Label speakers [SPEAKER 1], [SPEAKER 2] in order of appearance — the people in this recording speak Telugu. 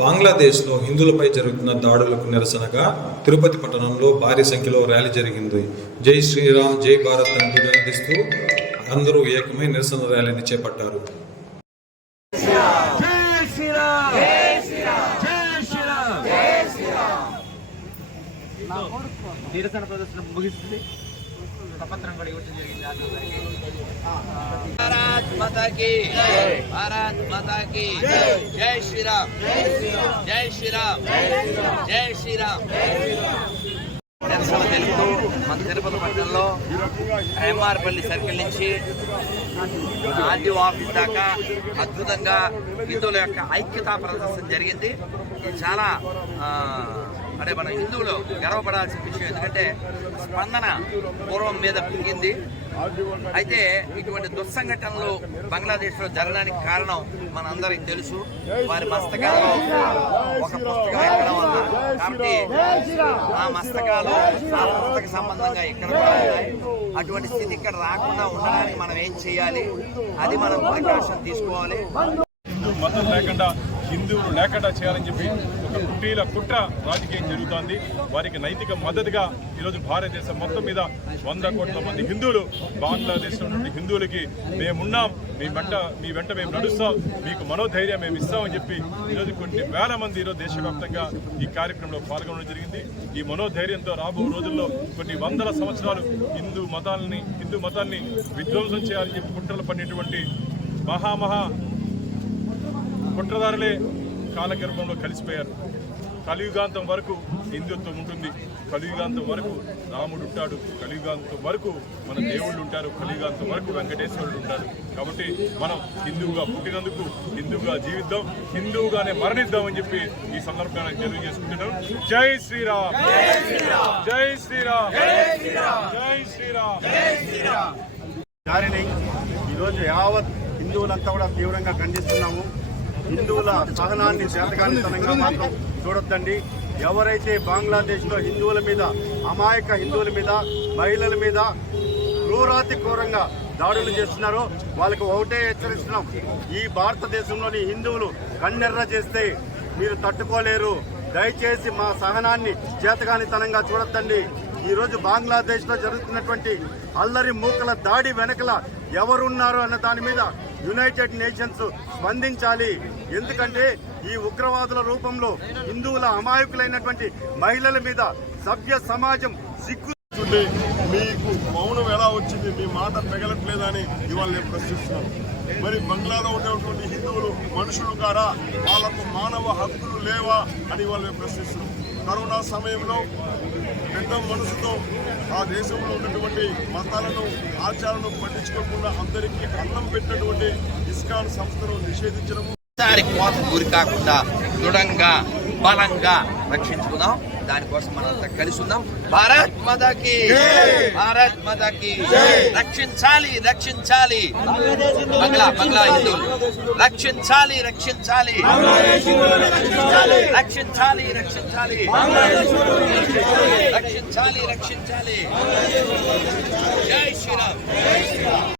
[SPEAKER 1] బంగ్లాదేశ్లో హిందువులపై జరుగుతున్న దాడులకు నిరసనగా తిరుపతి పట్టణంలో భారీ సంఖ్యలో ర్యాలీ జరిగింది. జై శ్రీరామ్ జై భారత్ అంటూ నినదిస్తూ అందరూ ఏకమై నిరసన ర్యాలీని చేపట్టారు.
[SPEAKER 2] నిరసన ప్రదర్శన ముగిస్తుంది. ప్రపత్రం కూడా ఇవ్వడం జరిగింది ఆటో గారికి.
[SPEAKER 3] భారత్ భారత్ జై. శ్రీరామ్. జై శ్రీరామ్. జై శ్రీరామ్. నిరసన తెలుపుతూ మన తిరుపతి పట్టణంలో ఎంఆర్పల్లి సర్కిల్ నుంచి ఆర్డీఓ ఆఫీస్ దాకా అద్భుతంగా హిందువుల యొక్క ఐక్యతా ప్రదర్శన జరిగింది. చాలా అంటే మన హిందువులు గర్వపడాల్సిన విషయం ఎందుకంటే స్పందన పూర్వం మీద పెరిగింది అయితే ఇటువంటి దుస్సంఘటనలు బంగ్లాదేశ్లో జరగడానికి కారణం మనందరికి తెలుసు. వారి మస్తకాల్లో ఒక పుస్తకం ఎక్కడం వల్ల కాబట్టి ఆ మస్తకాలు ఆ పుస్తక సంబంధంగా ఇక్కడ అటువంటి స్థితి ఇక్కడ రాకుండా ఉండడానికి మనం ఏం చేయాలి? అది మనం ప్రకాశం తీసుకోవాలి.
[SPEAKER 4] మతం లేకుండా హిందువులు లేకుండా చేయాలని చెప్పి ఒక కుటీల కుట్ర రాజకీయం జరుగుతోంది. వారికి నైతిక మద్దతుగా ఈరోజు భారతదేశం మొత్తం మీద వంద కోట్ల మంది హిందువులు బంగ్లాదేశ్ ఉన్నటువంటి హిందువులకి మేమున్నాం. మీ వెంట మీ వెంట మేము నడుస్తాం. మీకు మనోధైర్యం మేము ఇస్తామని చెప్పి ఈరోజు కొన్ని వేల మంది ఈరోజు దేశవ్యాప్తంగా ఈ కార్యక్రమంలో పాల్గొనడం జరిగింది. ఈ మనోధైర్యంతో రాబో రోజుల్లో కొన్ని వందల సంవత్సరాలు హిందూ మతాలని హిందూ మతాన్ని విధ్వంసం చేయాలని చెప్పి కుట్రలు పడినటువంటి మహామహా కుట్రదారులే కాలగర్భంలో కలిసిపోయారు. కలియుగాంతం వరకు హిందుత్వం ఉంటుంది. కలియుగాంతం వరకు రాముడు ఉంటాడు. కలియుగాంతం వరకు మన దేవుళ్ళు ఉంటారు. కలియుగాంతం వరకు వెంకటేశ్వరుడు ఉంటాడు. కాబట్టి మనం హిందువుగా పుట్టినందుకు హిందువుగా జీవిద్దాం. హిందువుగానే మరణిద్దామని చెప్పి ఈ సందర్భంగా నేను తెలియజేసుకుంటున్నాను. జై శ్రీరామ్! జై శ్రీరామ్! జై శ్రీరామ్!
[SPEAKER 5] దానిని ఈరోజు యావత్ హిందువులంతా కూడా తీవ్రంగా ఖండిస్తున్నాము. హిందువుల సహనాన్ని చేతకానితనంగా మాత్రం చూడొద్దండి. ఎవరైతే బంగ్లాదేశ్లో హిందువుల మీద అమాయక హిందువుల మీద మహిళల మీద క్రూరాతి క్రూరంగా దాడులు చేస్తున్నారో వాళ్ళకి ఒకటే హెచ్చరిస్తున్నాం. ఈ భారతదేశంలోని హిందువులు కన్నెర్ర చేస్తే మీరు తట్టుకోలేరు. దయచేసి మా సహనాన్ని చేతకానితనంగా చూడొద్దండి. ఈరోజు బంగ్లాదేశ్లో బంగ్లాదేశ్లో జరుగుతున్నటువంటి అల్లరి మూకల దాడి వెనకల ఎవరున్నారు అన్న దాని మీద యునైటెడ్ నేషన్స్ స్పందించాలి. ఎందుకంటే ఈ ఉగ్రవాదుల రూపంలో హిందువుల అమాయకులైనటువంటి మహిళల మీద సభ్య సమాజం సిగ్గు
[SPEAKER 4] మీకు మౌనం ఎలా వచ్చింది? మీ మాట పెగలట్లేదని ఇవాళ నేను ప్రశ్నిస్తున్నాను. మరి బంగ్లాలో ఉండేటువంటి హిందువులు మనుషులు కారా? వాళ్ళకు మానవ హక్కులు లేవా అని ఇవాళ మేము ప్రశ్నిస్తున్నాం కరోనా సమయంలో పెద్ద మనసుతో ఆ దేశంలో ఉన్నటువంటి మతాలను ఆచారాలను పట్టించుకోకుండా అందరికీ అన్నం పెట్టినటువంటి ఇస్కాన్ సంస్థను నిషేధించడము.
[SPEAKER 3] ఒకసారి కోత గురి కాకుండా దృఢంగా బలంగా రక్షించుకుందాం. దానికోసం మనంతా కలిసి ఉందాం. భారత్ మాతాకి భారత్ మాతాకి రక్షించాలి రక్షించాలి. బంగ్లా బంగ్లా హిందువులు రక్షించాలి రక్షించాలి. రక్షించాలి రక్షించాలి. రక్షించాలి. రక్షించాలి జై శ్రీరామ్.